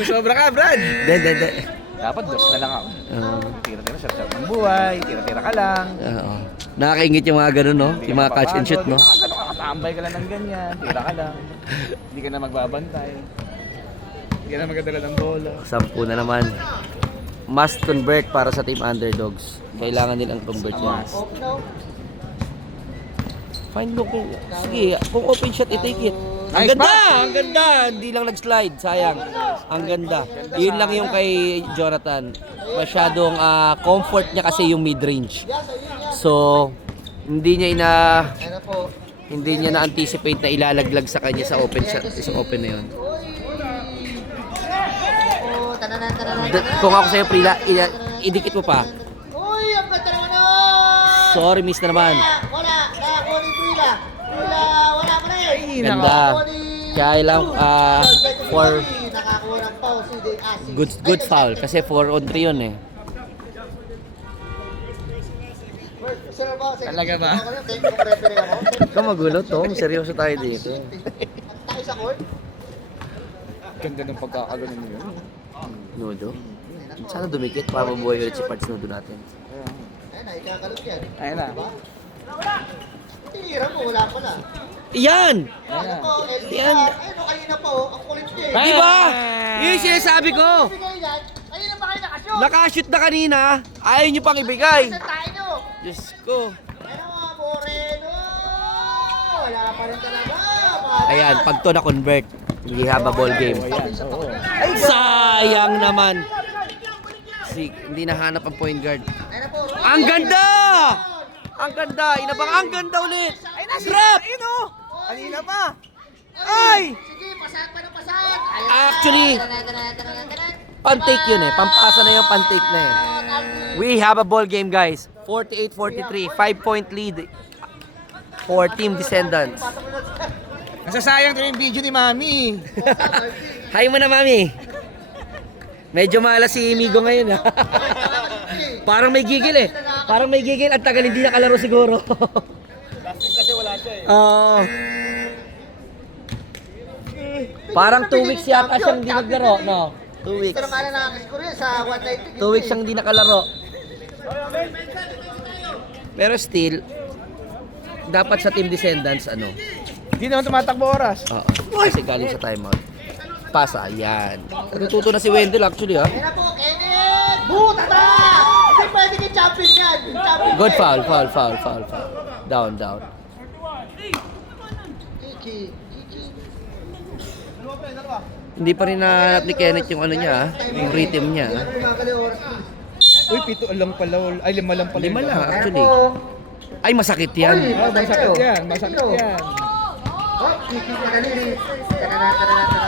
Sobra ka, Brad! Hindi. Dapat dos na lang ako. Tira-tira, shot ng buhay, tira-tira ka lang. Oo. Nakakaingit yung mga ganun, no? Yung mga catch and shoot, no? Nakakatambay ka lang ng ganyan, tira ka lang. Hindi ka na magbabantay. Hindi ka na magdadala ng bola. 10 na naman. Must convert para sa team underdogs. Kailangan nilang convert yan. Oh, no. Fine look. Sige, kung open shot, i-take it. Ang Nice ganda! pass! Ang ganda! Hindi lang nag-slide. Sayang. Ang ganda. Yun lang yung kay Jonathan. Masyadong comfort niya kasi yung mid-range. So, hindi niya Ayun na po. hindi niya na-anticipate na ilalaglag sa kanya sa open shot. Isang open na yun. Oh, tananan. Kung ako sa'yo, Prila, idikit mo pa. Uy, ang ganda naman nun! Sorry, miss na naman. Wala. Nakakuha ni Prila. Wala pa rin. Ganda. Kaya lang, for Nakakuha ng foul si De Asis. good foul. Kasi 4 on 3 yun eh. Talaga ba? Ikaw magulo, Tom. Seryoso tayo dito. Tayo sa court. Ganda ng pagkakaganon mo yun. Nudo. Sana dumikit para mabuhay ulit si Parts Nudo natin. Ayun na, ikakalot yan. Ayun na. Diba? Tira mo, wala pala. Iyan! Ano po, LDR. Yan. Ayun, kanina po, ang kulit niya eh. Di ba? Yun yung sinasabi ko. Bigay yan. Ayun na ba kayo nakashoot? Nakashoot na kanina. Ayaw nyo pang ibigay. Saan tayo nyo? Diyos ko. Ano mga Moreno? Wala pa rin talaga. Ayan, pag to na-convert, hindi haba ball game. Ayan, oo. Sayang naman. streak. Hindi nahanap ang point guard. Ayun na po. Ang ganda! Ang ganda! Inabang ang ganda ulit! Drop! Kanina pa! Ay! Sige, pasahan pa ng pasahan. Ayun. Actually, pantake yun eh. Pampasa na yung pantake na eh. We have a ball game, guys. 48-43. 5-point lead for Team Descendants. Nasasayang to yung video ni Mami. Hi mo na, Mami. Medyo malas si Migo ngayon ha. Parang may gigil eh. Parang may gigil. Ang tagal hindi nakalaro siguro. Kasi wala siya eh. Oo. Parang 2 weeks yata siyang hindi naglaro, no? 2 weeks. Pero kala nakakascore yun sa 190. 2 weeks siyang hindi nakalaro. Pero still, dapat sa Team Descendants, ano? Hindi naman tumatakbo oras. Oo. Kasi galing sa timeout. Pasa, yan. Natututo na si Wendell actually, ha? Ayun na po, Kenneth! Buta! Hindi pwede kay champion yan. Champion Good yan. foul. Down. Kiki. Hindi pa rin nahanap ni Kenneth yung ano niya, yung rhythm niya. Uy, 7 lang pala. Ay, 5 lang pala. 5 lang, Ayun actually. po. Ay, masakit yan. Oh, masakit yan. Masakit yan. Oh, Kiki ka daliri.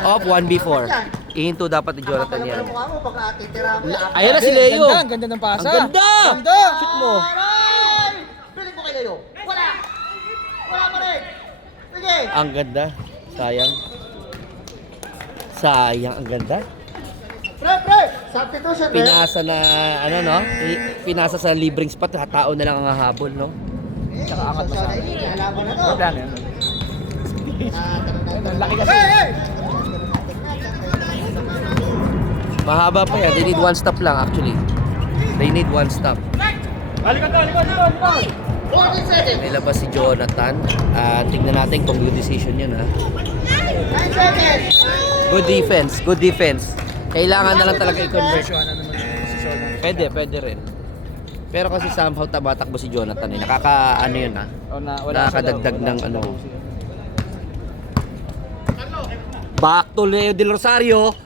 Off, 1v4. Ihinto dapat ni Jonathan yan. Mukha mo, baka titira mo. Ayan na si Leo. Ang ganda ng pasa. Ang ganda! Ganda! Shoot mo. Aray! Piling mo kay Leo. Wala! Wala pa rin! Sige! Ang ganda. Sayang, ang ganda. Pre! Substitution, pre! Pinasa na, ano no? Pinasa sa libreng spot, tao na lang ang hahabol, no? Tsaka angat na sa akin. Halaman na to. Wala na yan. Ang laki kasi. Mahaba pa yan. They need 1 stop lang, actually. They need 1 stop. 14 seconds! May labas si Jonathan. Tingnan natin kung good decision yun, ha? 9 seconds! Good defense. Kailangan na lang talaga i-convert. Ano naman yung posisyon na. Pwede rin. Pero kasi somehow tumatakbo si Jonathan eh. Nakaka-ano yun, ha? Oh, wala Nakakadagdag ng ano. Back to Leo Del Rosario.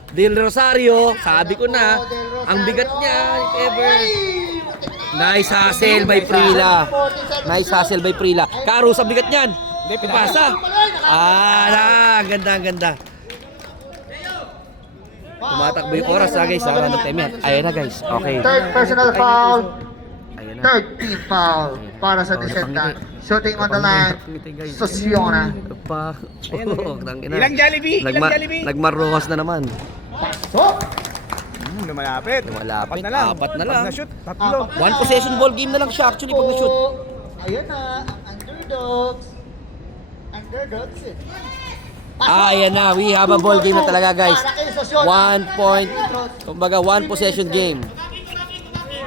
Sabi ko na, ang bigat niya, if ever. Nice hustle by Prila. Karus, ang bigat niyan. Pasa. Ganda. Tumatakbo yung oras ha guys. Ayan na guys. Okay. Third personal foul. Ayan na. Third team foul para sa Descendant. Shooting on the line. Sosiona. Pa. Ilang Jollibee? Nagmarrohas na naman. Pasok! Lumalapit. Lumalapit. Apat na lang. Pag na-shoot, 3. One possession ball game na lang siya actually pag na-shoot. Ayun na, ang underdogs. Underdogs eh. Ayan na, we have a ball game na talaga guys. 1 point, kumbaga 1 possession game.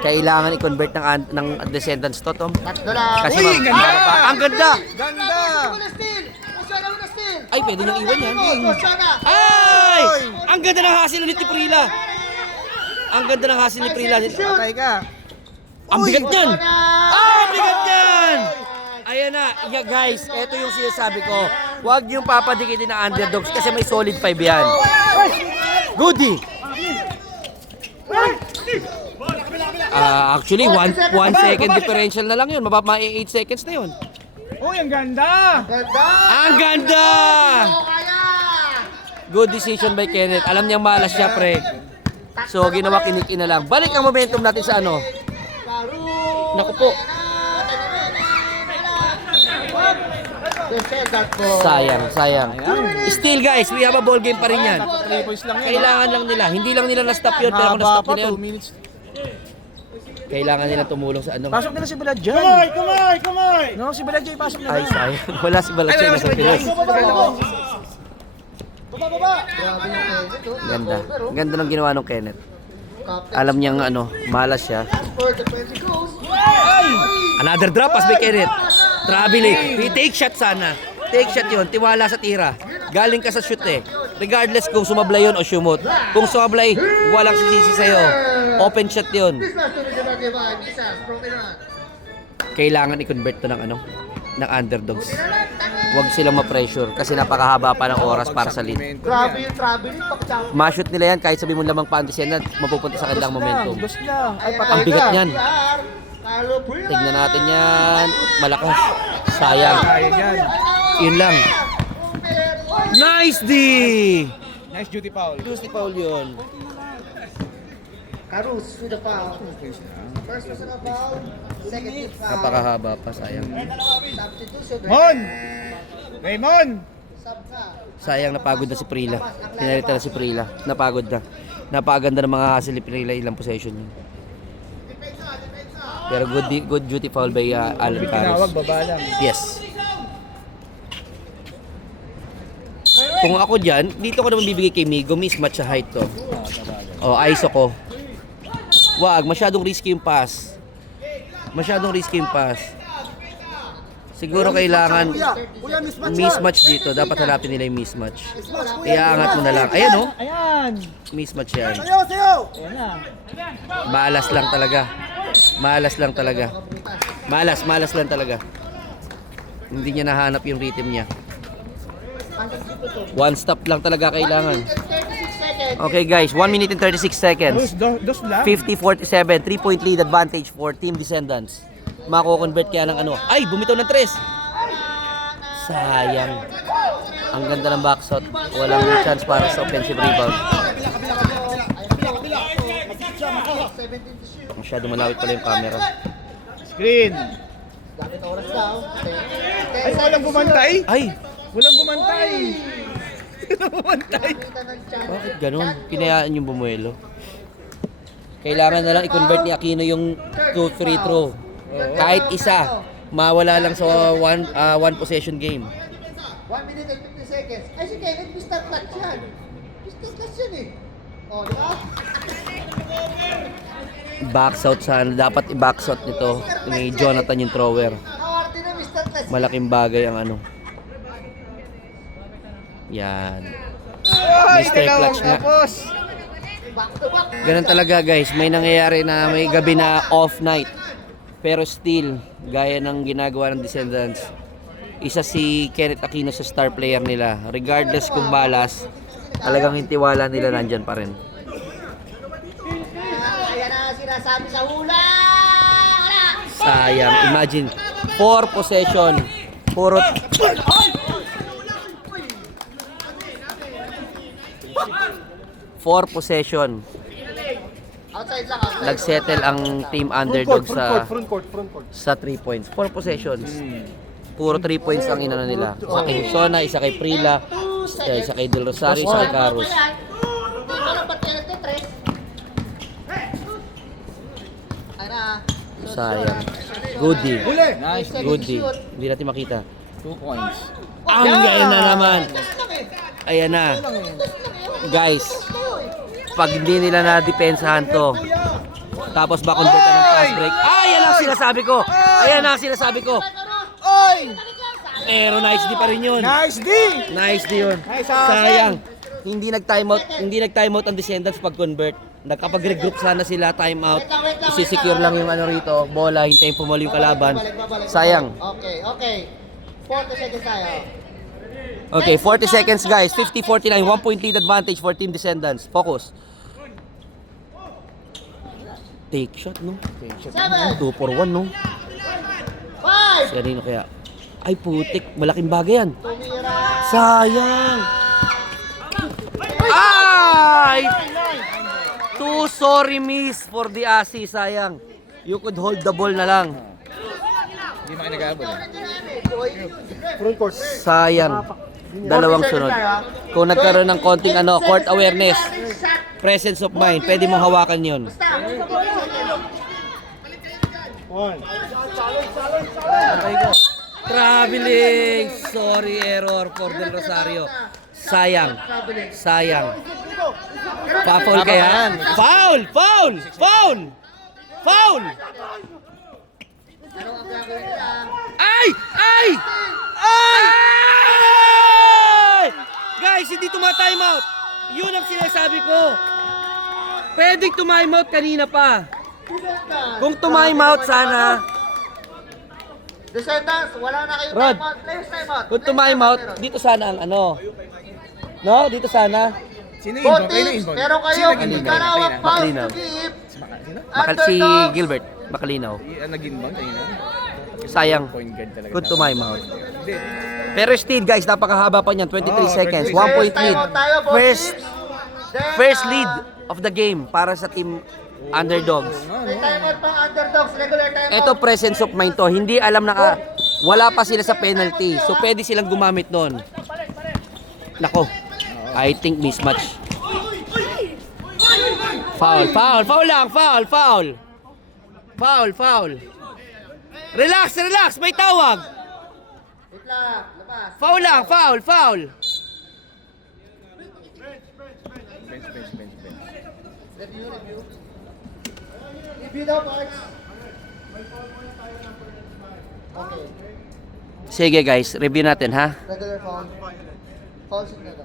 Kailangan i-convert ng Descendants to, Tom. Tatlo lang. Kasi Uy, ganda! ang ganda! Ganda! Una steal! Ay, pwede niyang iwan yan. Sosiona! Ay! Ang ganda ng hasil ulit ni Prila. Ang ganda ng hasil ni Prila. Patay ka. Ang bigat niyan! Sosiona! Ang bigat niyan! Ayan na, yeah, guys, ito yung sinasabi ko. Huwag niyong papadikitin ng underdogs kasi may solid 5 yan. Goodie! Actually, 1 second differential na lang yun. May 8 seconds na yun. Uy, ang ganda! Ganda! Ang ganda! Oo, kaya! Good decision by Kenneth. Alam niyang malas siya, pre. So, ginawa kiniki na lang. Balik ang momentum natin sa ano. Naku po. Sayang. Still guys, we have a ball game pa rin yan. 3 points lang yan. Kailangan lang nila. Hindi lang nila na-stop yun, pero kung na-stop Haba pa, nila 2 yun, minutes. kailangan nila tumulong sa ano. Pasok nila si Baladjan. Kamay! No, si Baladjan pasok nila. Ay, sayang. Wala si Balachay na sa Pinas. Ganda. Ganda ng ginawa ng Kenneth. Alam niyang ano, malas siya. Another drop pass by Kenneth. Traveling. Take shot sana. Take shot yun. Tiwala sa tira. Galing ka sa shoot eh. Regardless kung sumablay yun o shumot. Kung sumablay, walang sisisi sa'yo. Open shot yun. Kailangan i-convert to ng ano, ng underdogs. Huwag silang ma-pressure kasi napakahaba pa ng oras para sa lead. Grabe yung traveling. Pagka Ma-shoot nila yan kahit sabi mo lamang pa ang descendant, mapupunta sa kanilang momentum. Dos lang. Ay, Ang bigat niyan. Carlo Puila. Tignan natin yan. Malakas. Sayang. Kaya yan. Yun lang. Nice D! Nice duty foul. Lucy Paul yun. Carus with the foul. First personal foul. Second team foul. Napakahaba pa, sayang. Substitution. Mon! Raymond! Sub ka. Sayang napagod na si Prila. Pinalita na si Prila. Napagod na. Napakaganda ng mga hustle ni Prila, ilang possession yun. Pero good duty foul by Alan Tinawag, Paris. baba lang. Yes. Kung ako dyan, dito ko naman bibigay kay Migo, mismatch sa height to. O, ISO ko. Wag, masyadong risky yung pass. Masyadong risky yung pass. Siguro kailangan mismatch dito. Dapat hanapin nila yung mismatch. Iaangat mo na lang. Ayan o. Ayan! Mismatch yan. Ayan na. Malas lang talaga. Malas lang talaga. Malas lang talaga. Hindi niya nahanap yung rhythm niya. One stop lang talaga kailangan. 36 seconds. Okay guys, 1 minute and 36 seconds. Dos lang. 50-47, 3-point lead advantage for Team Descendants. Mako-convert kaya ng ano. Ay, bumitaw ng 3. Sayang. Ang ganda ng backshot. Walang chance para sa offensive rebound. Masyado malawit pala yung camera. Screen. Dapat oras daw. Ay, walang bumantay. Ay, Walang bumantay. Walang bumantay. bakit ganun? Pinayaan yung bumuelo. Kailangan na lang i-convert ni Aquino yung 2 free throw. Kahit isa, mawala lang sa one possession game. 1 minute and 50 seconds. Ay, si Kenneth, Mr. Clutch yan. Mr. Clutch yan eh. O, di ba? Backshot sana. Dapat i-backshot nito ni Jonathan yung thrower. Awarte na, Mr. Clutch. Malaking bagay ang ano. Yan. Ay, Mr. Clutch nga. tapos. Back to back. Ganun talaga guys. May nangyayari na may gabi na off night. Pero still, gaya ng ginagawa ng Descendants, isa si Kenneth Aquino sa star player nila. Regardless kung balas, talagang yung tiwala nila nandyan pa rin. Ayan na sinasabi sa hula. Wala. Sayang. Imagine, 4 possession. Puro... 4 possession. Outside lang, outside. Nagsettle ang team underdog Front court. sa 3 points. 4 possessions. Puro 3 points ang inano nila. Isa kay Sona, isa kay Prila, isa kay Del Rosario, isa kay Carus. Hindi ko lang ba't kaya nagtitres? Ay na. Sayang. Goodie. Nice. Goodie. Hindi natin makita. 2 points. Ang galing na naman. Ayan na. Guys, pag hindi nila na-depensahan to, tapos ba convert ng fast break, ayan ang sinasabi ko. Ayan ang sinasabi ko. Oy! Pero nice D pa rin yun. Nice D! Nice D yun. Nice, Sayang. Hindi nag-timeout ang Descendants pag convert. Nakapag-regroup sana sila, timeout. Isisecure lang yung ano rito, bola, hintayin pumuli yung kalaban. Sayang. Okay. 40 seconds tayo. Okay, 40 seconds guys. 50-49, 1 point lead advantage for Team Descendants. Focus. Take shot, no? 7, 2 for 1, no? 5, Si Arino kaya. Ay putik, malaking bagay yan. tumira. Sayang. Ay! Too sorry miss for the assist, sayang. You could hold the ball na lang. Hindi makinagabol. Sayang. Dalawang sunod. Kung nagkaroon ng konting court awareness, presence of mind, pwede mong hawakan yun. Traveling! Sorry, error for Del Rosario. Sayang. Pa-foul kaya? Foul! Ay! Guys, hindi tuma-timeout. Yun ang sinasabi ko. Pwedeng tumimeout kanina pa. Kung tumimeout sana, Descendants, wala na kayong Rod. timeout. Players timeout. Kung tumimeout, dito sana ang ano. No? Dito sana. Sino Both inbound? Kayo na teams, inbound. meron Sino kayong nag-inbound? ikalawang Kayo na. fouls Maklinaw. to give. Sino? Si Underdogs. Gilbert. Makalinaw. Nag-inbound kayo na? Sayang. Point guard talaga. Kung tumimeout. Hindi. Pero still guys, napakahaba pa niyan. 23 Oo, seconds. 23 1 point Players lead. timeout tayo, both First teams. Then, first lead of the game para sa team underdogs. May timeout pang underdogs, regular timeout. Ito presence of mind to. Hindi alam na wala pa sila sa penalty. So pwede silang gumamit doon. Nako. I think mismatch. Foul, foul, foul lang, foul, foul. Foul, foul. Relax, relax, may tawag. Wait lang, labas. Foul lang, foul, foul. Bench. Review. Review daw, Parks. Okay, Sige guys, review natin ha. regular foul. Foul signal daw.